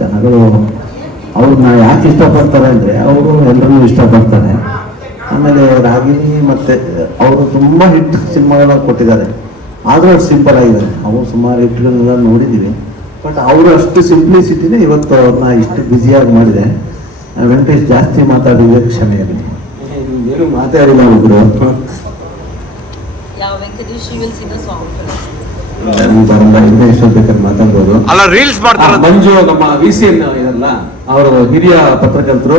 ಜನಗಳು ಅವ್ರನ್ನ ಯಾಕೆ ಇಷ್ಟಪಡ್ತಾರೆ ಅಂದರೆ ಅವರು ಎಲ್ಲರನ್ನೂ ಇಷ್ಟಪಡ್ತಾರೆ. ಆಮೇಲೆ ರಾಗಿಣಿ ಮತ್ತು ಅವರು ತುಂಬ ಹಿಟ್ ಸಿನಿಮಾಗಳನ್ನ ಕೊಟ್ಟಿದ್ದಾರೆ, ಆದರೂ ಅದು ಸಿಂಪಲ್ ಆಗಿದೆ. ಅವರು ಸುಮಾರು ಹಿಟ್ಗಳನ್ನೆಲ್ಲ ನೋಡಿದ್ದೀವಿ, ಬಟ್ ಅವರು ಅಷ್ಟು ಸಿಂಪ್ಲಿಸಿಟಿನೇ ಇವತ್ತು ಅವ್ರನ್ನ ಇಷ್ಟು ಬ್ಯುಸಿಯಾಗಿ ಮಾಡಿದೆ. ವೆಂಕಟೇಶ್ ಜಾಸ್ತಿ ಮಾತಾಡಿದ್ರೆ ಕ್ಷಮೆ ಇರಲಿ, ಏನು ಮಾತಾಡಿಲ್ಲ ಒಬ್ರು. ಇನ್ನೂ ಎಷ್ಟೊಂದು ಬೇಕಾದ್ರೆ ಮಾತಾಡ್ಬೋದು. ಮಂಜು ನಮ್ಮ VCN ಇದಲ್ಲ, ಅವರು ಹಿರಿಯ ಪತ್ರಕರ್ತರು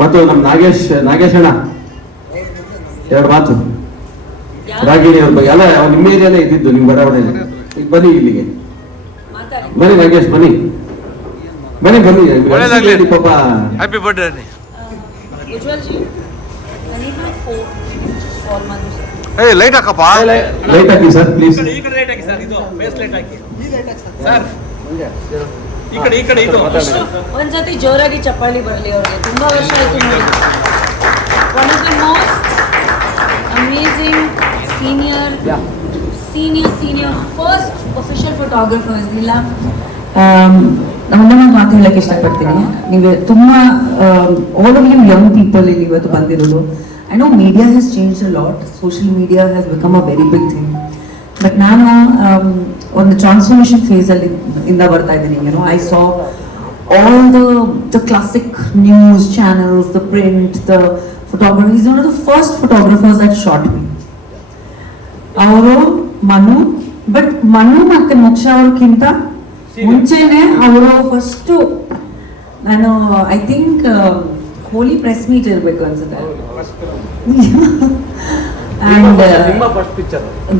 ಮತ್ತು ನಮ್ಮ ನಾಗೇಶ್ ಅಣ್ಣ ಎರಡು ಮಾತು ರಾಗಿಣಿ ಅವ್ರ ಬಗ್ಗೆ ಎಲ್ಲ ನಿಮ್ಮ ಏರಿಯಾನೇ ಇದ್ದಿದ್ದು, ನಿಮ್ಮ ಬಡಾವಣೆಯಲ್ಲಿ. ಈಗ ಬನ್ನಿ ಇಲ್ಲಿಗೆ, ಬನ್ನಿ ನಾಗೇಶ್, ಬನ್ನಿ ಪಾಪ. Happy birthday. ಲೈಟ್ ಹಾಕಪ್ಪ, ಲೈಟ್ ಹಾಕಿ ಸರ್ ಪ್ಲೀಸ್. ಒಂದ್ಸತಿ ಜೋರಾಗಿ ಚಪ್ಪಾಳಿ ಬರಲಿ ಅವ್ರಿಗೆ. ತುಂಬಾ ವರ್ಷ ಆಯ್ತು ನೋಡಿ. One of the most amazing senior first official photographers ಇಲ್ಲ. ಒಂದೊಂದು ಮಾತು ಹೇಳಕ್ಕೆ ಇಷ್ಟಪಡ್ತೀನಿ. ನೀವು ತುಂಬಾ all of you young people ಇಲ್ಲಿ ಇವತ್ತು ಬಂದಿರೋದು. I know media has changed a lot. Social media has become a very big thing. But ನಾನು ಒಂದು ಟ್ರಾನ್ಸ್ಫಾರ್ಮೇಷನ್ ಫೇಸ್ ಅಲ್ಲಿ ಇಂದ ಬರ್ತಾ ಇದ್ದೀನಿ. I saw all the classic news channels, the print, the photography. He's one of the first photographers that shot me. ಅವರು but Manu ಮತ್ತೆ ಮೋಕ್ಷ ಅವ್ರಕ್ಕಿಂತ ಮುಂಚೆನೆ ಅವರು ಫಸ್ಟ್ ನಾನು ಐ ಥಿಂಕ್ ಹೋಲಿ ಪ್ರೆಸ್ ಮೀಟ್ ಇರಬೇಕು ಅನ್ಸುತ್ತೆ. ಅಂಡ್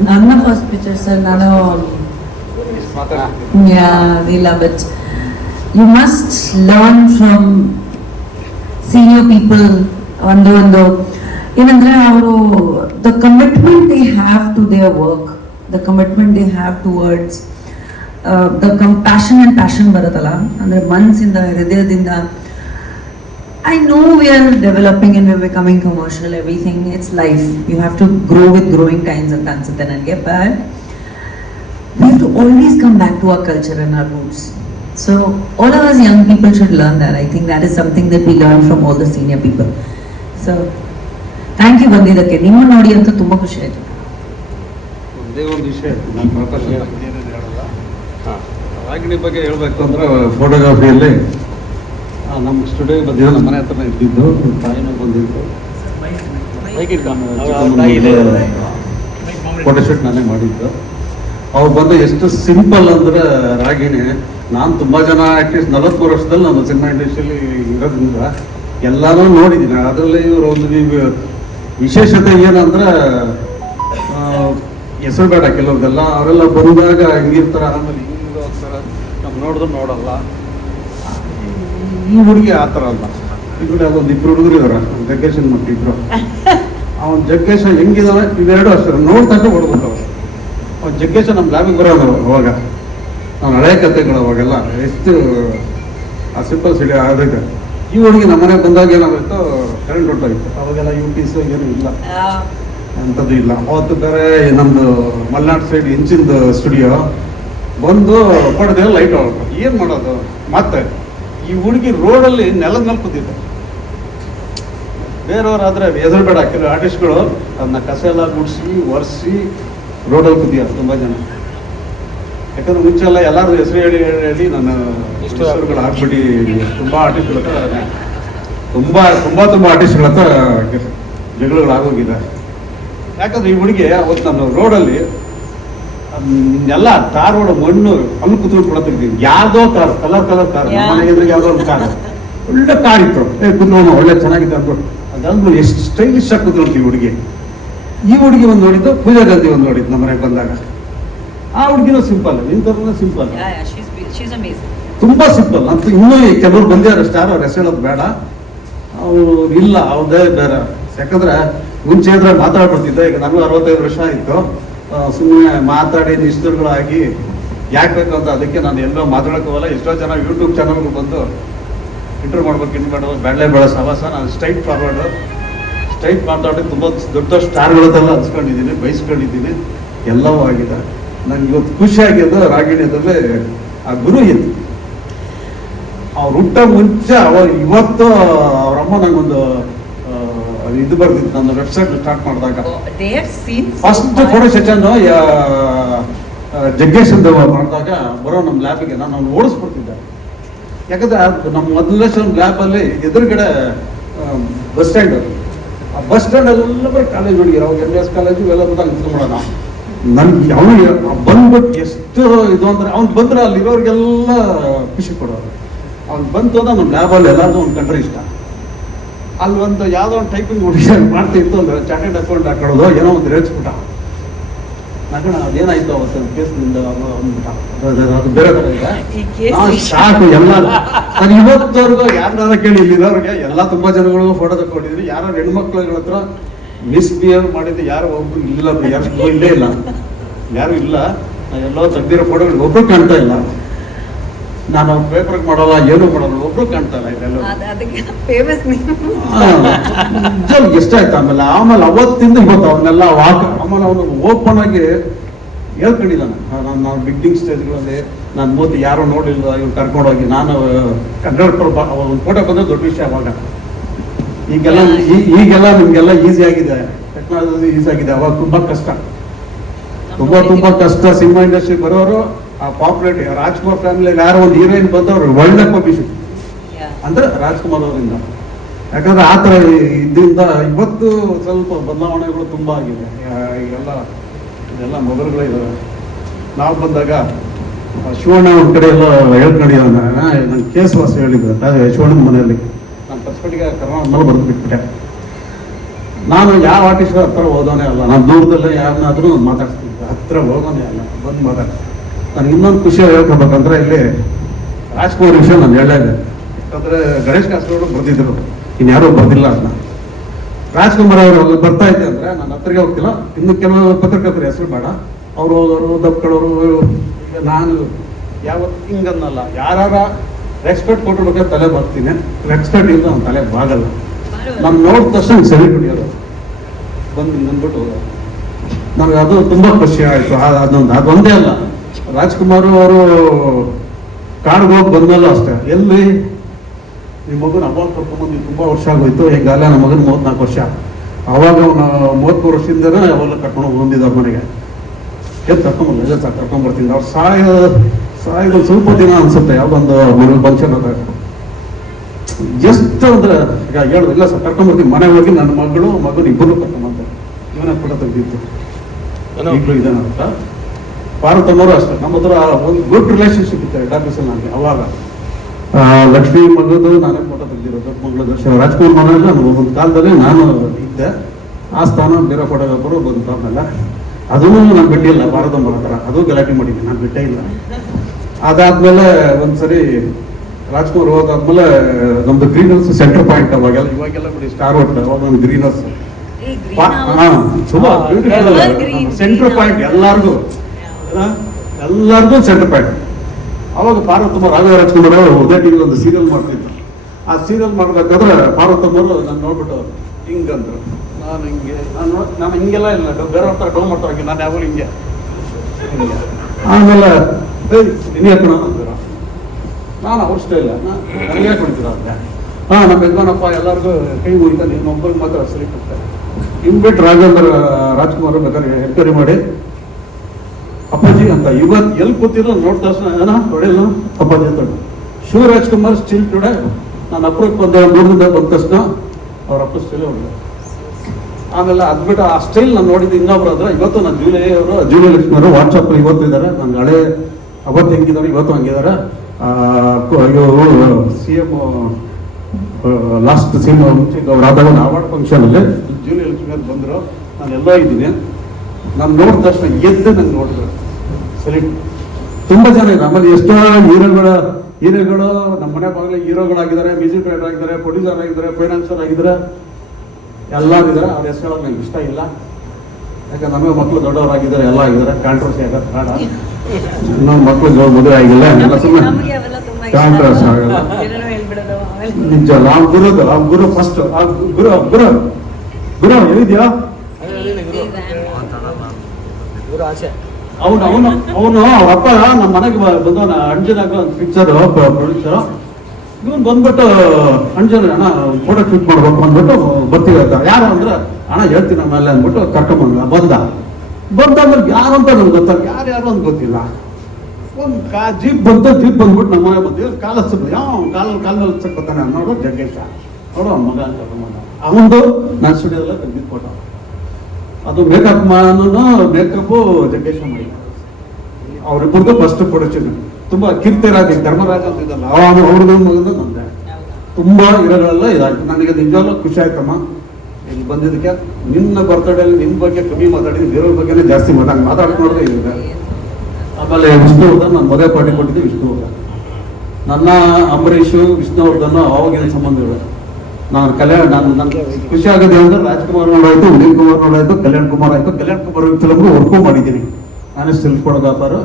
ನನ್ನ ಫಸ್ಟ್ ಪಿಕ್ಚರ್ ಸರ್ ನಾನು ಇಲ್ಲ, but you must learn from senior people. ಒಂದು ಏನಂದ್ರೆ ಅವರು the commitment they have to their work, the commitment they have towards the compassion and passion ಬರುತ್ತಲ್ಲ, ಅಂದ್ರೆ ಮನಸ್ಸಿಂದ ಹೃದಯದಿಂದ. I know we are developing and we're becoming commercial, everything, it's life. You have to grow with growing times and answer nange, but we have to always come back to our culture and our roots. So all of us young people should learn that. I think that is something that we learn from all the senior people. So thank you ಬಂದಿದ್ದಕ್ಕೆ. ನಿಮ್ಮ ನೋಡಿ ಅಂತ ತುಂಬಾ ಖುಷಿ ಆಯ್ತು. ಒಂದೇ ಒಂದು ವಿಷಯ ನಾನು ಪ್ರಕಾಶ್ ರಾಗಿಣಿ ಬಗ್ಗೆ ಹೇಳಬೇಕು ಅಂದ್ರೆ, ಫೋಟೋಗ್ರಫಿಯಲ್ಲಿ ನಮ್ಮ ಸ್ಟುಡಿಯೋಗೆ ಬಂದಿದ್ದು, ನಮ್ಮ ಮನೆ ಹತ್ರ ಇದ್ದಿದ್ದು, ತಾಯಿನೂ ಬಂದಿದ್ದು, ಫೋಟೋಶೂಟ್ ನಾನೇ ಮಾಡಿದ್ದು. ಅವ್ರು ಬಂದು ಎಷ್ಟು ಸಿಂಪಲ್ ಅಂದ್ರೆ ರಾಗಿಣಿ. ನಾನು ತುಂಬ ಜನ ಅಟ್ಲೀಸ್ಟ್ 43 ವರ್ಷದಲ್ಲಿ ನಾನು ಸಿನಿಮಾ ಇಂಡಸ್ಟ್ರಿಯಲ್ಲಿ ಇರೋದ್ರಿಂದ ಎಲ್ಲನೂ ನೋಡಿದ್ದೀನಿ. ಅದರಲ್ಲಿ ಇವರು ಒಂದು ವಿಶೇಷತೆ ಏನಂದ್ರೆ, ಹೆಸರು ಬೇಡ ಕೆಲವ್ರದೆಲ್ಲ, ಅವರೆಲ್ಲ ಬಂದಾಗ ಹಿಂಗಿರ್ತಾರೆ, ಆಮೇಲೆ ಹಿಂಗೆ ಹೋಗ್ತಾರೆ, ನಾವು ನೋಡಿದ್ರು ನೋಡಲ್ಲ. ಈ ಹುಡುಗಿ ಆ ಥರ ಅಲ್ಲ. ಈ ಅದೊಂದು ಇಬ್ಬರು ಹುಡುಗರು ಇದಾರೆ, ಜಗ್ಗೇಶನ್ ಮಟ್ಟಿದ್ರು. ಅವನು ಜಗ್ಗೇಶ ಹೆಂಗಿದಾವೆ ಇವೆರಡು ಅಷ್ಟೇ ನೋಡ್ತಕ್ಕ ಹೊಡ್ಬಿಟ್ಟು. ಅವ್ನು ಜಗ್ಗೇಶ ನಮ್ಮ ಲ್ಯಾಬಿಗೆ ಬರೋದು ಅವಾಗ, ಅವ್ನು ಹಳೆಯ ಕಥೆಗಳು ಅವಾಗೆಲ್ಲ ಎಷ್ಟು ಆ ಸಿಂಪಲ್ ಸಿಡಿ ಅದಕ್ಕೆ. ಈ ಹುಡುಗಿ ನಮ್ಮ ಮನೆಗೆ ಬಂದಾಗ ಏನಾಗೋಯ್ತು, ಕರೆಂಟ್ ಹೊಟ್ಟೋಗಿತ್ತು. ಅವಾಗೆಲ್ಲ UPS ಏನೂ ಇಲ್ಲ, ಅಂಥದ್ದು ಇಲ್ಲ. ಅವತ್ತು ಬೇರೆ ನಮ್ಮದು ಮಲೆನಾಡು ಸೈಡ್ ಹೆಂಚಿಂದು ಸ್ಟುಡಿಯೋ ಬಂದು ಪಡೆದ ಲೈಟ್ ಹೊರಟು. ಏನು ಮಾಡೋದು ಮತ್ತೆ? ಈ ಹುಡುಗಿ ರೋಡಲ್ಲಿ ನೆಲದ ಮೇಲೆ ಕೂತಿದ್ದೆ. ಬೇರೆಯವರಾದರೆ ಹೆಸರು ಬೇಡ, ಕೆಲವು ಆರ್ಟಿಸ್ಟ್ಗಳು ಅದನ್ನ ಕಸ ಎಲ್ಲ ಗುಡಿಸಿ ಒರೆಸಿ ರೋಡಲ್ಲಿ ಕೂತಿದ್ದಾರೆ ತುಂಬ ಜನ. ಯಾಕಂದ್ರೆ ಮುಂಚೆ ಎಲ್ಲ ಎಲ್ಲರೂ ಹೆಸರು ಹೇಳಿ ನನ್ನ ಹೆಸರುಗಳು ಹಾಕ್ಬಿಟ್ಟು ತುಂಬ ಆರ್ಟಿಸ್ಟ್ಗಳ ಹತ್ರ ತುಂಬ ಆರ್ಟಿಸ್ಟ್ಗಳ ಹತ್ರ ಜಗಳಗಳಾಗೋಗಿದೆ. ಯಾಕಂದ್ರೆ ಈ ಹುಡುಗಿ ಅವತ್ತು ನಾನು ರೋಡಲ್ಲಿ ಎಲ್ಲ ಕಾರ್ ರೋಡ್ ಮಣ್ಣು ಅಲ್ಲಿ ಕೂತ್ಕೊಂಡು ಕೊಡತ್ತಿರ್ತೀವಿ. ಯಾವುದೋ ಕಾರು ಕಲರ್ ಕಾರ್, ಮನೆಗೆ ಯಾವುದೋ ಒಂದು ಕಾರು, ಒಳ್ಳೆ ಕಾರ್ ಇತ್ತು, ಕೂತ್ಕೊಂಡು ಒಳ್ಳೆ ಚೆನ್ನಾಗಿತ್ತು ಅಂದ್ಬಿಟ್ಟು ಅದಾದ್ಮೇಲೆ ಎಷ್ಟು ಸ್ಟೈಲಿಶ್ ಆಗಿ ಕೂತ್ಕೊಳ್ತೀವಿ ಹುಡುಗಿ. ಈ ಹುಡುಗಿ ಒಂದು ನೋಡಿದ್ದು, ಪೂಜಾ ಗಾಂಧಿ ಒಂದು ನೋಡಿದ್ದು ನಮ್ಮ ಮನೆಗೆ ಬಂದಾಗ. ಆ ಹುಡುಗಿನೂ ಸಿಂಪಲ್, ನಿಂತರೂ ಸಿಂಪಲ್, ತುಂಬಾ ಸಿಂಪಲ್ ಅಂತ. ಇನ್ನೂ ಕೆಲವರು ಬಂದಿದ್ದಾರೆ ಸ್ಟಾರ್, ಅವ್ರ ಹೆಸರು ಹೇಳೋದು ಬೇಡ, ಅವ್ರು ಇಲ್ಲ, ಅವ್ರದೇ ಬೇರೆ. ಯಾಕಂದ್ರೆ ಮುಂಚೆ ಇದ್ರೆ ಮಾತಾಡ್ಬಿಡ್ತಿದ್ದೆ. ಈಗ ನನಗೂ 65 ವರ್ಷ ಆಯಿತು. ಸುಮ್ಮನೆ ಮಾತಾಡಿ ನಿಷ್ಠುಗಳಾಗಿ ಯಾಕೆ ಬೇಕು ಅಂತ ಅದಕ್ಕೆ ನಾನು ಎಲ್ಲೋ ಮಾತಾಡೋಕ್ಕಲ್ಲ. ಎಷ್ಟೋ ಜನ ಯೂಟ್ಯೂಬ್ ಚಾನಲ್ಗೆ ಬಂದು ಇಂಟರ್ವ್ಯೂ ಮಾಡ್ಬೇಕು ಬೆಳ್ಳೆ ಬೆಳೆ ಸವಾಸ. ನಾನು ಸ್ಟ್ರೈಟ್ ಮಾತಾಡಿ ತುಂಬ ದೊಡ್ಡ ಸ್ಟಾರ್ಗಳದೆಲ್ಲ ಅನ್ಸ್ಕೊಂಡಿದ್ದೀನಿ, ಬಯಸ್ಕೊಂಡಿದ್ದೀನಿ, ಎಲ್ಲವೂ ಆಗಿದೆ. ನಂಗೆ ಇವತ್ತು ಖುಷಿಯಾಗಿದ್ದು ರಾಗಿಣಿಯದಲ್ಲಿ ಆ ಗುರು ಇತ್ತು. ಅವ್ರು ಹುಟ್ಟ ಮುಂಚೆ ಇವತ್ತು ಅವರಮ್ಮ ನಂಗೊಂದು ಇದು ಬರ್ದಿತ್ತು ನನ್ನ ವೆಬ್ಸೈಟ್ ಸ್ಟಾರ್ಟ್ ಮಾಡಿದಾಗ. ಫಸ್ಟ್ ಫೋಟೋ ಸೆಷನ್ ಜಗ್ಗೇಶ್ ಅಂತ ಮಾಡಿದಾಗ ಬರೋ ನಮ್ಮ ಲ್ಯಾಬಿಗೆ ನಾನು ಅವ್ನು ಓಡಿಸ್ಬಿಡ್ತಿದ್ದೆ. ಯಾಕಂದ್ರೆ ನಮ್ಮ ಮೊದಲನೇ ಲ್ಯಾಬಲ್ಲಿ ಎದುರುಗಡೆ ಬಸ್ ಸ್ಟ್ಯಾಂಡ್, ಆ ಬಸ್ ಸ್ಟ್ಯಾಂಡ್ ಎಲ್ಲ ಬರೀ ಕಾಲೇಜ್ ಹುಡುಗಿರು, ಅವಾಗ MS ಕಾಲೇಜು ಇವೆಲ್ಲ ಬಂದಾಗ ನಿಂತ್ಕೊಂಡ್ಬಿಡೋಣ. ನನ್ಗೆ ಅವನಿಗೆ ಬಂದ್ಬಿಟ್ಟು ಎಷ್ಟು ಇದು ಅಂದ್ರೆ ಅವ್ನು ಬಂದ್ರೆ ಅಲ್ಲಿರೋರಿಗೆಲ್ಲ ಖುಷಿ ಕೊಡೋರು. ಅವ್ನು ಬಂತು ಅಂದ್ರೆ ನಮ್ಮ ಲ್ಯಾಬಲ್ಲಿ ಎಲ್ಲರಿಗೂ ಅವ್ನು ಕಂಡ್ರೆ ಇಷ್ಟ. ಅಲ್ಲಿ ಒಂದು ಯಾವುದೋ ಒಂದು ಟೈಪಿಂಗ್ ಹುಡುಗಿ ಮಾಡ್ತಿತ್ತು ಅಂದ್ರೆ ಚಾರ್ಟೆಡ್ ಅಕೌಂಟ್ ಹಾಕೊಳ್ಳೋದು ಏನೋ ಒಂದು ರೇಚ್ಬಿಟ್ಟ. ನಗಣ ಅದೇನಾಯ್ತು ಅವತ್ತು ಕೇಸ್ನಿಂದ ಅಂದ್ಬಿಟ್ಟ. ಅದು ಬೇರೆ ಥರ ಇದೆ. ಸಾಕು ಎಲ್ಲ ನಾನು ಇವತ್ತವರೆಗೂ ಯಾರನ್ನಾರ ಕೇಳಿ ಇಲ್ಲಿರೋರಿಗೆ ಎಲ್ಲ ತುಂಬ ಜನಗಳು ಫೋಟೋ ತಗೊಂಡಿದ್ವಿ. ಯಾರು ಹೆಣ್ಮಕ್ಳುಗಳ ಹತ್ರ ಮಿಸ್ಬಿಹೇವ್ ಮಾಡಿದ್ದು ಯಾರು ಒಬ್ರು ಇಲ್ಲ, ಯಾರು ಇಲ್ಲೇ ಇಲ್ಲ, ಯಾರು ಇಲ್ಲ. ಎಲ್ಲೋ ತೆಗ್ದಿರೋ ಫೋಟೋಗಳು ಒಬ್ರು ಕಾಣ್ತಾ ಇಲ್ಲ. ನಾನು ಪೇಪರ್ಗೆ ಮಾಡೋಲ್ಲ, ಏನೂ ಮಾಡೋಲ್ಲ, ಒಬ್ರು ಕಾಣ್ತಾ ಇಲ್ಲ. ಇದೆಲ್ಲ ಎಷ್ಟಾಯ್ತು. ಆಮೇಲೆ ಅವತ್ತಿಂದ ಇವತ್ತು ಅವನ್ನೆಲ್ಲ ಆಮೇಲೆ ಅವನು ಓಪನ್ ಆಗಿ ಹೇಳ್ಕೊಂಡಿದ್ದಾನೆ. ನಾನು ಬಿಗ್ಡಿಂಗ್ ಸ್ಟೇಜ್ಗಳಲ್ಲಿ ನಾನು ಮೂತಿ ಯಾರು ನೋಡಿಲ್ಲ, ಇವ್ರು ಕರ್ಕೊಂಡೋಗಿ ನಾನು 100% ಒಂದು ಫೋಟೋ ಬಂದ್ರೆ ದೊಡ್ಡ ವಿಷಯ. ಅವಾಗ ಈಗೆಲ್ಲ ನಿಮ್ಗೆಲ್ಲ ಈಸಿ ಆಗಿದೆ, ಟೆಕ್ನಾಲಜಿ ಈಸಿ ಆಗಿದೆ. ಅವಾಗ ತುಂಬಾ ಕಷ್ಟ, ತುಂಬಾ ಕಷ್ಟ. ಸಿನಿಮಾ ಇಂಡಸ್ಟ್ರಿ ಬರೋರು ಆ ಪಾಪ್ಯುಲೇಟ್ ರಾಜ್ಕುಮಾರ್ ಫ್ಯಾಮಿಲಿಯಲ್ಲಿ ಯಾರೋ ಒಂದು ಹೀರೋಯಿನ್ ಬಂದವರು ಒಳ್ಳೆ ಪಬ್ಲಿಸಿಟಿ ಅಂದ್ರೆ ರಾಜ್ಕುಮಾರ್ ಅವರಿಂದ. ಯಾಕಂದ್ರೆ ಆ ಥರ ಇದರಿಂದ ಇವತ್ತು ಸ್ವಲ್ಪ ಬದಲಾವಣೆಗಳು ತುಂಬಾ ಆಗಿದೆ. ಇದೆಲ್ಲ ಮೊಬೈಲ್ಗಳು ಇದಾವೆ. ನಾವು ಬಂದಾಗ ಶಿವಣ್ಣ ಒಂದು ಕಡೆ ಎಲ್ಲ ಹೇಳ್ಕೊಂಡಿದ್ದಾನೆ. ನಂಗೆ ಕೇಸ್ ವಾಸ ಹೇಳಿದ್ರು ಶಿವಣ್ಣನ ಮನೆಯಲ್ಲಿ. ನಾನು ಪರ್ಸ್ಪೆಕ್ಟಿಗೆ ಕರ್ನಾಟಕ ಮೇಲೆ ಬರೆದು ಬಿಟ್ಬಿಟ್ಟೆ. ನಾನು ಯಾವ ಆರ್ಟಿಸ್ಟ್ ಹತ್ರ ಹೋಗೋನೇ ಅಲ್ಲ, ನಾನು ದೂರದಲ್ಲೇ ಯಾರನ್ನಾದ್ರೂ ಮಾತಾಡ್ತೀನಿ, ಹತ್ರ ಹೋಗೋನೇ ಅಲ್ಲ, ಬಂದು ಮಾತಾಡ್ತೀನಿ. ನನಗೆ ಇನ್ನೊಂದು ಖುಷಿ ಹೇಳ್ಕೊಬೇಕಂದ್ರೆ ಇಲ್ಲಿ ರಾಜ್ಕುಮಾರ್ ವಿಷಯ ನಾನು ಹೇಳೇನೆ. ಯಾಕಂದ್ರೆ ಗಣೇಶ್ ಕಾಸರವರು ಬರ್ದಿದ್ರು, ಇನ್ಯಾರೂ ಬರ್ದಿಲ್ಲ ಅದನ್ನ. ರಾಜ್ಕುಮಾರ್ ಅವರು ಬರ್ತಾ ಇದ್ದೆ ಅಂದ್ರೆ ನಾನು ಹತ್ತಿರಗೆ ಹೋಗ್ತಿಲ್ಲ. ಇನ್ನು ಕೆಲವು ಪತ್ರಕರ್ತರ ಹೆಸರು ಬೇಡ, ಅವರು ಹೋಗೋರು ದಬ್ಕೊಳ್ಳೋರು. ಈಗ ನಾನು ಯಾವತ್ತು ಹಿಂಗನ್ನಲ್ಲ, ಯಾರ ರೆಸ್ಪೆಕ್ಟ್ ಕೊಟ್ಟಿರ್ಬೇಕಾದ್ರೆ ತಲೆ ಬರ್ತೀನಿ, ರೆಸ್ಪೆಕ್ಟ್ ಇಲ್ಲ ಅವ್ನ ತಲೆ ಬಾಗಲ್ಲ. ನಾನು ನೋಡಿದ ತಕ್ಷಣ ಸೆಲೆ ಕುಡಿಯೋರು ಬಂದು ಅಂದ್ಬಿಟ್ಟು ಹೋಗೋರು. ನನಗೆ ಅದು ತುಂಬ ಖುಷಿ ಆಯಿತು. ಅದೊಂದೇ ಅಲ್ಲ, ರಾಜ್ಕುಮಾರ್ ಅವರು ಕಾಡಿಗೆ ಹೋಗಿ ಬಂದಲ್ಲ ಅಷ್ಟೇ. ಎಲ್ಲಿ ನಿಮ್ಮ ಮಗನ ಅವಾಗ ಕರ್ಕೊಂಡ್ಬಂದು ತುಂಬ ವರ್ಷ ಆಗೋಯ್ತು. ಈಗಲ್ಲ ನಮ್ಮ ಮಗನ 34 ವರ್ಷ. ಅವಾಗ ಅವನು 33 ವರ್ಷದಿಂದನೇ ಅವೆಲ್ಲ ಕರ್ಕೊಂಡು ಬಂದಿದ್ದಾರೆ ಮನೆಗೆ. ಕರ್ಕೊಂಬಲ್ಲ ಕರ್ಕೊಂಡ್ಬರ್ತೀನಿ. ಅವ್ರು ಸಾಯೋದು ಸ್ವಲ್ಪ ದಿನ ಅನ್ಸುತ್ತೆ. ಯಾವ್ದೊಂದು ಮನೆ ಫಂಕ್ಷನ್ ಅದ ಎಷ್ಟು ಅಂದ್ರೆ ಈಗ ಹೇಳುದು ಇಲ್ಲ ಸರ್ ಕರ್ಕೊಂಡ್ಬರ್ತೀನಿ. ಮನೆ ಹೋಗಿ ನನ್ನ ಮಗನ ಇಬ್ಬರು ಕರ್ಕೊಂಬಂತಾರೆ. ಇವನೇ ಫೋಟೋ ತೆಗೆದಿತ್ತು, ಈಗಲೂ ಇದೇನಂತ. ಪಾರ್ವತಮ್ಮವರು ಅಷ್ಟೇ ನಮ್ಮ ಹತ್ರ ಒಂದು ಗುಡ್ ರಿಲೇಶನ್ಶಿಪ್ ಇತ್ತು ಹೆಡ್ ಆಫೀಸಲ್ಲಿ. ನನಗೆ ಅವಾಗ ಲಕ್ಷ್ಮೀ ಮಗದು ನಾನೇ ಫೋಟೋ ತೆಗೆದಿರೋದು. ದೊಡ್ಡ ಮಗಳು ದರ್ಶನ ರಾಜ್ಕುಮಾರ್ ಮನೆಯಲ್ಲಿ ನಾನು ಒಂದು ಕಾಲದಲ್ಲಿ ನಾನು ಇದ್ದೆ. ಆ ಸ್ಥಾನ ಬೇರೆ ಫೋಟೋಗ್ರಾಫರು ಬಂತು. ಆಮೇಲೆ ಅದನ್ನು ನಾನು ಬಿಟ್ಟಿಲ್ಲ. ಪಾರ್ವತಮ್ಮರ ಹತ್ರ ಅದು ಗಲಾಟೆ ಮಾಡಿದ್ದೀನಿ, ನಾನು ಬಿಟ್ಟೇ ಇಲ್ಲ. ಅದಾದ್ಮೇಲೆ ಒಂದ್ಸರಿ ರಾಜ್ಕುಮಾರ್ ಹೋದಾದ್ಮೇಲೆ ನಮ್ದು ಗ್ರೀನ್ ಹೌಸ್ ಸೆಂಟರ್ ಪಾಯಿಂಟ್. ಇವಾಗೆಲ್ಲ ಬಿಡಿ ಸ್ಟಾರ್ ಹೋಟೆಲ್, ಅವಾಗ ಒಂದು ಗ್ರೀನ್ ಹೌಸ್ ತುಂಬಾ ಬ್ಯೂಟಿಫುಲ್ ಸೆಂಟರ್ ಪಾಯಿಂಟ್. ಎಲ್ಲಾರ್ಗೂ ಸೆಂಟರ್ ಪಾಯಿಂಟ್. ಅವಾಗ ಪಾರ್ವತಮ್ಮ ರಾಘವ ರಾಜ್ಕುಮಾರ್ ಅವರು ಉದಯ ಟಿವಿ ಒಂದು ಸೀರಿಯಲ್ ಮಾಡ್ತಿದ್ರು. ಆ ಸೀರಿಯಲ್ ಮಾಡ್ಬೇಕಾದ್ರೆ ಪಾರ್ವತಮ್ಮರು ನಾನು ನೋಡ್ಬಿಟ್ಟು ಹಿಂಗಂದ್ರು. ನಾನು ಹಿಂಗೆಲ್ಲ ಇಲ್ಲ, ಬೇರೆ ಥರ ಡೌನ್ ಮಾಡ್ತಾರೆ. ನಾನು ಯಾವಾಗಲೂ ಹಿಂಗೆ. ಆಮೇಲೆ ನೀನು ಹೇಳ್ಕೊಳ ಅಂತೀರ. ನಾನು ಅವ್ರ ಸ್ಟೈಲ್ ನನಗೆ ಹೇಳ್ಕೊಡ್ತೀರ ಅಂದ್ರೆ ನಮ್ಮ ಯಜಮಾನಪ್ಪ ಎಲ್ಲರಿಗೂ ಕೈ ಮುಗಿತ, ನಿಮ್ಮ ಒಬ್ಬರಿಗೆ ಮಾತ್ರ ಸರಿ ಕೊಡ್ತಾರೆ. ಇನ್ಬಿಟ್ಟು ರಾಜ್ಕುಮಾರ್ ಬೇಕಾದ್ರೆ ಎನ್ಕ್ವೈರಿ ಮಾಡಿ ಅಪ್ಪಾಜಿ ಅಂತ ಇವತ್ತು ಎಲ್ಲಿ ಕೂತಿರೋ ನೋಡ್ತಾ ತಕ್ಷಣ ಹೊಡೆಯಲ್ಲ ಅಪ್ಪಾಜಿ ಅಂತ. ಶಿವರಾಜ್ಕುಮಾರ್ ಸ್ಟಿಲ್ ಟುಡೆ ನಾನು ಅಪ್ರೂಪ್ ಬಂದ 3 ದಿನ ಬಂದ ತಕ್ಷಣ ಅವ್ರ ಅಪ್ಪ ಸ್ಟೈಲೇ ಹೊಡೆದ. ಆಮೇಲೆ ಅದ್ಬಿಟ್ಟು ಆ ಸ್ಟೈಲ್ ನಾನು ನೋಡಿದ್ದು ಇನ್ನೊಬ್ರು ಅಂದ್ರೆ ಇವತ್ತು ನಾನು ಜೂಲಿಯ ಲಕ್ಷ್ಮಿ ಅವರು ವಾಟ್ಸಪ್ ಇವತ್ತು ಇದ್ದಾರೆ. ನನ್ಗೆ ಹಳೆ ಅವತ್ತು ಹೆಂಗಿದ್ದಾರೆ ಇವತ್ತು ಹಂಗಿದ್ದಾರೆ. CM ಲಾಸ್ಟ್ ಸಿನಿಮಾ ಮುಂಚೆ ಅವ್ರಾದಾಗ ಒಂದು ಅವಾರ್ಡ್ ಫಂಕ್ಷನಲ್ಲಿ ಜೂಲಿಯ ಲಕ್ಷ್ಮಿ ಅವ್ರು ಬಂದರು. ನಾನು ಎಲ್ಲ ಇದ್ದೀನಿ. ನಾನು ನೋಡಿದ ತಕ್ಷಣ ಎದ್ದು ನಂಗೆ ನೋಡಿದ್ರು ಸರಿ. ತುಂಬ ಜನ ಇದೆ. ಆಮೇಲೆ ಎಷ್ಟೋ ಹೀರೋಗಳು ನಮ್ಮ ಮನೆ ಬಾಗಿಲು ಹೀರೋಗಳಾಗಿದ್ದಾರೆ, ಮ್ಯೂಸಿಕ್ ಡೈರೆಕ್ಟರ್ ಆಗಿದ್ದಾರೆ, ಪ್ರೊಡ್ಯೂಸರ್ ಆಗಿದ್ದಾರೆ, ಫೈನಾನ್ಸರ್ ಆಗಿದ್ದಾರೆ, ಎಲ್ಲರಿದ್ದಾರೆ. ಅವ್ರ ಹೆಸರು ನಂಗೆ ಇಷ್ಟ ಇಲ್ಲ. ಯಾಕಂದ್ರೆ ನಮಗೆ ಮಕ್ಕಳು ದೊಡ್ಡವರಾಗಿದ್ದಾರೆ, ಎಲ್ಲ ಆಗಿದ್ದಾರೆ. ಕಾಂಟ್ರವರ್ಸಿ ಆಗೋದು ಬೇಡ. ಇನ್ನೊಂದು ಮಕ್ಕಳು ಮದುವೆ ಆಗಿಲ್ಲ, ಎಲ್ಲ ಸುಮ್ಮನೆ ಕಾಂಟ್ರವರ್ಸಿ ಆಗಲ್ಲ. ನಿಜ ಗುರು ಫಸ್ಟ್ ಗುರು ಎಲ್ಲಿದ್ಯಾ? ಅವನು ಅವ್ರ ಅಪ್ಪ ನಮ್ಮ ಮನೆಗೆ ಬಂದವನ ಅಂಜನಾಗ ಒಂದು ಪಿಕ್ಚರ್ ಪ್ರೊಡ್ಯೂಸರ್. ಇವನು ಬಂದ್ಬಿಟ್ಟು ಅಂಜನ ಅಣ್ಣ ಫೋಟೋ ಶೂಟ್ ಮಾಡ್ಬೇಕು ಅಂದ್ಬಿಟ್ಟು ಬರ್ತೀವಿ ಅಂತ. ಯಾರು ಅಂದ್ರೆ ಅಣ್ಣ ಹೇಳ್ತೀನಿ ಆಮೇಲೆ ಅಂದ್ಬಿಟ್ಟು ಕರ್ಕೊಂಬಂದ. ಬಂದಾದ್ಮೇಲೆ ಯಾರು ಅಂತ ನಮ್ಗೆ ಗೊತ್ತಲ್ಲ, ಯಾರು ಅಂತ ಗೊತ್ತಿಲ್ಲ. ಒಂದು ಜೀಪ್ ಬಂದ್ಬಿಟ್ಟು ನಮ್ಮ ಮನೆ ಬಂದಿವಿ. ಕಾಲ ಯಾವ ಕಾಲಲ್ಲಿ ಹಚ್ಚಕ್ಕೊತಾನೆ ಅನ್ನೋದು ಜಗ್ಗೇಶ, ನೋಡು ಅವ್ನ ಮಗ ಅಂತ ಕರ್ಕೊಂಬಂದ. ಅವನದು ನಾನು ಸ್ಟುಡಿಯೋದಲ್ಲ ತೆಗೆದಿದ್ದು ಫೋಟೋ. ಅದು ಮೇಕಪ್ ಮೇಕಪ್ಪು ಜಗ್ಗೇಶ ಮಾಡಿ ಅವ್ರಿಬ್ಬರದು ಫಸ್ಟ್ ಪ್ರೊಡಕ್ಷನ್. ತುಂಬಾ ಕೀರ್ತಿರಾಜ್ ಧರ್ಮರಾಜ ಅಂತ ಇದ್ದಲ್ಲ, ಅವ್ರದ್ದು ಮಗಂದು ನಂದೆ. ತುಂಬಾ ಇರೋಗಳೆಲ್ಲ ಇದಾಯ್ತು. ನನಗೆ ನಿಜವಾಗ್ಲೂ ಖುಷಿ ಆಯ್ತಮ್ಮ ಇಲ್ಲಿ ಬಂದಿದ್ದಕ್ಕೆ. ನಿನ್ನ ಬರ್ತಡೇಲಿ ನಿನ್ನ ಬಗ್ಗೆ ಕಮ್ಮಿ ಮಾತಾಡಿದ್ವಿ, ಬೇರೆಯವ್ರ ಬಗ್ಗೆನೇ ಜಾಸ್ತಿ ಮಾತಾಡ್ಕೊಂಡ್ರೆ ಇದೆ. ಆಮೇಲೆ ವಿಷ್ಣುವರ್ಧನ್ ನಾನು ಮದುವೆ ಪಾರ್ಟಿ ಕೊಟ್ಟಿದ್ದೆ. ವಿಷ್ಣುವರ್ಧನ್ ನನ್ನ ಅಂಬರೀಷು ವಿಷ್ಣುವರ್ಧನ್ ಅವಾಗಿನ ಸಂಬಂಧಗಳು. ನನಗೆ ಖುಷಿ ಆಗೋದು ಅಂದ್ರೆ ರಾಜ್ಕುಮಾರ್ ನೋಡಾಯ್ತು, ಉದಯ್ ಕುಮಾರ್ ನೋಡಾಯ್ತು, ಕಲ್ಯಾಣ್ ಕುಮಾರ್ ಆಯ್ತು. ಕಲ್ಯಾಣ್ ಕುಮಾರ್ ಫಿಲಮ್ಗೂ ವರ್ಕು ಮಾಡಿದ್ದೀನಿ. ನಾನೇ ಸ್ಟಿಲ್ ಕೊಡೋದಾಪಾರು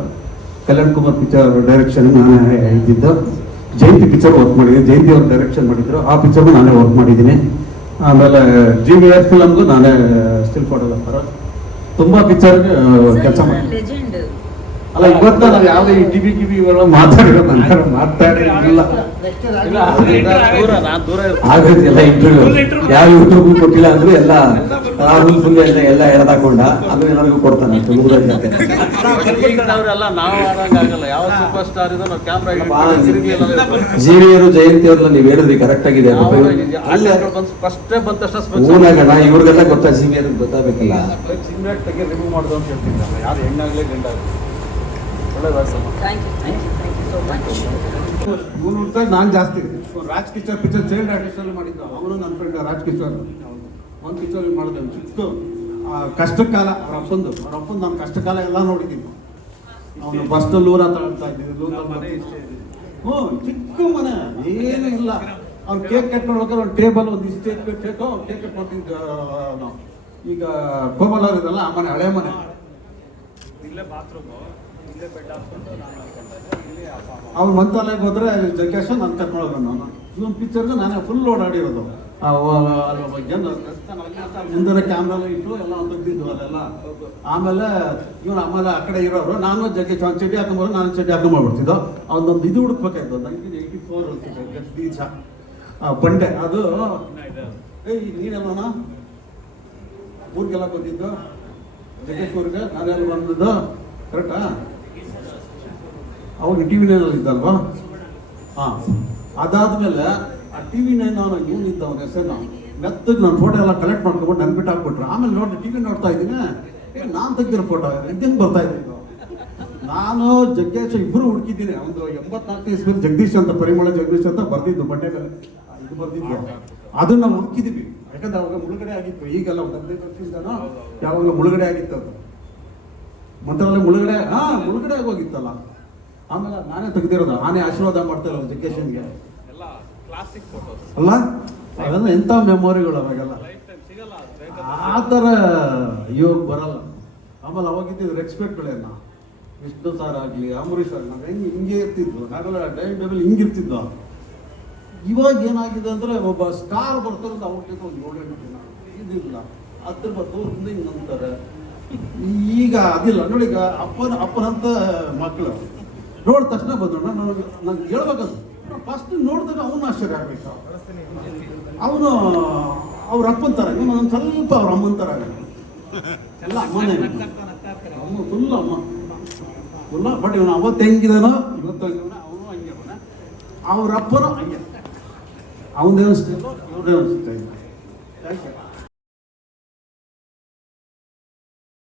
ಕಲ್ಯಾಣ್ ಕುಮಾರ್ ಪಿಕ್ಚರ್ ಡೈರೆಕ್ಷನ್ ನಾನೇ ಇದ್ದಿದ್ದು. ಜಯಂತಿ ಪಿಕ್ಚರ್ ವರ್ಕ್ ಮಾಡಿದ್ದೀನಿ, ಜಯಂತಿ ಅವ್ರು ಡೈರೆಕ್ಷನ್ ಮಾಡಿದ್ರು, ಆ ಪಿಕ್ಚರ್ಗೂ ನಾನೇ ವರ್ಕ್ ಮಾಡಿದ್ದೀನಿ. ಆಮೇಲೆ GVR ಫಿಲಮ್ಗೂ ನಾನೇ ಸ್ಟಿಲ್ ಫೋಟೋಗ್ರಾಫರ್. ತುಂಬಾ ಪಿಕ್ಚರ್ಗೆ ಕೆಲಸ ಮಾಡಿ. ಅಲ್ಲ ಇವತ್ತ ನಾವು ಯಾವುದೇ ಟಿವಿ ಗಿವಿಗಳು ಮಾತಾಡಿರೋದು ನಾನು ಮಾತಾಡಿಲ್ಲ. ಆಗೋದಿಲ್ಲ ಇಂಟರ್ವ್ಯೂ ಯಾವ ಯೂಟ್ಯೂಬ್ ಕೊಟ್ಟಿಲ್ಲ ಅಂದ್ರೆ ಎಲ್ಲ ರಾಹುಲ್ ಫುಲ್ ಎಲ್ಲ ಎಳೆದಾಕೊಂಡ ಆಮೇಲೆ ನನಗೂ ಕೊಡ್ತಾನೆ. ಜೀವಿಯರು ಜಯಂತಿ ಅವ್ರನ್ನ ನೀವು ಹೇಳಿದ್ರಿ ಕರೆಕ್ಟ್ ಆಗಿದೆ. ಊನಾಗಣ ಇವ್ರಿಗೆಲ್ಲ ಗೊತ್ತಾ, ಜೀವಿಯರ್ ಗೊತ್ತಾಗಬೇಕಲ್ಲ. ರಿಮೂವ್ ಮಾಡೋದು ಅಂತ ಹೇಳ್ತೀನಿ. ಯಾರು ಹೆಣ್ಣಾಗ್ಲೇ ಗಂಡಾಗ್ಲಿ ನಾನು ಜಾಸ್ತಿ Raj Kishore picture child artist ಅಲ್ಲಿ ಮಾಡಿದ್ದು. ಅವನು ನನ್ನ ಫ್ರೆಂಡ್ ರಾಜ್ ಕಿಶೋರ್ ಒಂದು ಪಿಕ್ಚರ್ ಮಾಡಿದೆ. ಚಿಕ್ಕ ಕಷ್ಟಕಾಲ ಅವ್ರ ಅಪ್ಪಂದು ನಾನು ಕಷ್ಟಕಾಲ ಎಲ್ಲ ನೋಡಿದ್ದೀನಿ. ಅವನು ಫಸ್ಟ್ ಲೂರ ತಗೊಳ್ತಾ ಇದ್ದೀವಿ. ಚಿಕ್ಕ ಮನೆ ಏನೂ ಇಲ್ಲ. ಅವ್ನು ಕೇಕ್ ಕಟ್ ಮಾಡ್ಬೇಕಾದ್ರೆ ಒಂದು ಟೇಬಲ್ ಒಂದು ಇಷ್ಟೇ ಕೇಕ್ ಕಟ್ ಮಾಡ್ತಿದ್ದ ನಾವು. ಈಗ ಕೋಮಲವ್ರು ಇದಲ್ಲ ಆ ಮನೆ, ಹಳೆ ಮನೆ. ಅವ್ನು ಮಂತ್ರಾಲಯಕ್ಕೆ ಹೋದ್ರೆ ಜಗ್ಗೇಶ ನಾನು ಕರ್ಕೊಳ್ಳೋದು. ಇವನ್ ಪಿಕ್ಚರ್ಗೆ ನಾನೇ ಫುಲ್ ಓಡಾಡಿರೋದು. ಮುಂದೆ ಕ್ಯಾಮ್ರಾ ಇಟ್ಟು ಎಲ್ಲ ತೆಗ್ದಿದ್ದು ಅದೆಲ್ಲ. ಆಮೇಲೆ ಆಮೇಲೆ ಆ ಕಡೆ ಇರೋರು ನಾನು ಜಗ್ಗೇಶ್ ಒಂದು ಚಡ್ಡಿ ಹಾಕೊಂಡ್ಬರೋ, ನಾನು ಚಡ್ಡಿ ಹಾಕೊಂಡ್ಬಿಡ್ತಿದ್ದೋ. ಅವನೊಂದು ಇದು ಹುಡುಕ್ಬೇಕಾಯ್ತು. 1984 ಗದ್ದೀಶ ಬಂಡೆ ಅದು. ನೀನೆಲ್ಲೋಣ ಊರಿಗೆಲ್ಲ ಬಂದಿದ್ದು, ಜಗ್ಗೇಶ್ ಊರಿಗೆ ನಾನೆಲ್ಲ ಬಂದಿದ್ದು ಕರೆಕ್ಟಾ? ಅವಾಗ TV 9 ಇದ್ದಲ್ವಾ? ಅದಾದ್ಮೇಲೆ ಆ TV 9 ಅವನು ಇವನಿದ್ದ ಅವನ ಹೆಸರು ಮೆತ್ತಗೆ ನನ್ನ ಫೋಟೋ ಎಲ್ಲ ಕಲೆಕ್ಟ್ ಮಾಡ್ಕೊಂಡ್ಬಿಟ್ಟು ನನ್ ಬಿಟ್ಟು ಹಾಕ್ಬಿಟ್ರು. ಆಮೇಲೆ TV ನೋಡ್ತಾ ಇದ್ದೀನಿ, ನಾನು ತೆಗ್ದಿರೋ ಫೋಟೋ ಇದೇನು ಬರ್ತಾ ಇದ್ದೀನಿ. ನಾನು ಜಗ್ಗೇಶ್ ಇಬ್ಬರು ಹುಡುಕಿದ್ದೀನಿ. ಒಂದು 84 ಇಸ್ವಿಯಲ್ಲಿ ಜಗದೀಶ್ ಅಂತ, ಪರಿಮಳ ಜಗದೀಶ್ ಅಂತ ಬರ್ದಿದ್ದು ಬಂಡೆ ಮೇಲೆ ಇದು ಬರ್ದಿದ್ದು. ಅದನ್ನ ನಾವು ಹುಡುಕಿದ್ವಿ. ಯಾಕಂದ್ರೆ ಅವಾಗ ಮುಳುಗಡೆ ಆಗಿತ್ತು. ಈಗೆಲ್ಲ ಒಂದು 15 ವರ್ಷದಿಂದನೋ ಯಾವಾಗ ಮುಳುಗಡೆ ಆಗಿತ್ತು ಅದು. ಮಂತ್ರಾಲಯ ಮುಳುಗಡೆ ಆಗೋಗಿತ್ತಲ್ಲ. ಆಮೇಲೆ ನಾನೇ ತೆಗ್ದಿರೋದು. ನಾನೇ ಆಶೀರ್ವಾದ ಮಾಡ್ತಾ ಇರೋದು ಜಗ್ಗೇಶನ್ಗೆ ಅಲ್ಲ. ಅವೆಲ್ಲ ಎಂಥ ಮೆಮೊರಿಗಳು ಅವಾಗೆಲ್ಲ. ಆ ಥರ ಇವಾಗ ಬರಲ್ಲ. ಆಮೇಲೆ ಅವಾಗಿದ್ದು ರೆಸ್ಪೆಕ್ಟ್ಗಳೇನ ವಿಷ್ಣು ಸರ್ ಆಗಲಿ, ಅಂಬರೀಷ್ ಸರ್, ನಾವು ಹಿಂಗೆ ಇರ್ತಿದ್ವು. ನಾವೆಲ್ಲ ಡೈನಿಂಗ್ ಟೇಬಲ್ ಹಿಂಗಿರ್ತಿದ್ವು. ಇವಾಗ ಏನಾಗಿದೆ ಅಂದರೆ ಒಬ್ಬ ಸ್ಟಾರ್ ಬರ್ತಾರಂತ ಅವ್ರ ಜೊತೆ ಒಂದು 7-8 ದಿನ ಇದಿಲ್ಲ. ಹತ್ರ ದೂರದಿಂದ ಹಿಂಗೆ ಅಂತಾರೆ. ಈಗ ಅದಿಲ್ಲ ನೋಡಿ. ಈಗ ಅಪ್ಪನಂತ ಮಕ್ಕಳು ನೋಡಿದ ತಕ್ಷಣ ಬಂದ್ರು. ನಂಗೆ ಹೇಳ್ಬೇಕದು ಫಸ್ಟ್ ನೋಡಿದಾಗ ಅವನು ಆಶ್ಚರ್ಯ ಆಗ್ಬೇಕು. ಅವನು ಅವ್ರ ಅಪ್ಪನ ಥರ, ಒಂದು ಸ್ವಲ್ಪ ಅವ್ರ ಅಮ್ಮನ ಥರ ಎಲ್ಲ ಅಮ್ಮನೇ. ಅಮ್ಮ ಫುಲ್ ಅಮ್ಮ ಫುಲ್ಲ. ಬಟ್ ಇವನು ಅವತ್ತು ಹೆಂಗಿದಾನೋ ಇವತ್ತು ಹಂಗಿದಾನ. ಅವನು ಹಂಗೆ ಅವನ, ಅವ್ರ ಅಪ್ಪನೂ ಹಂಗೆ. ಅವನದೇ ಅನಿಸ್ತಿಲ್ಲ, ಇವ್ರದೇ ಅನಿಸ್ತಾ ಇಲ್ಲ. ಯಾಕೆ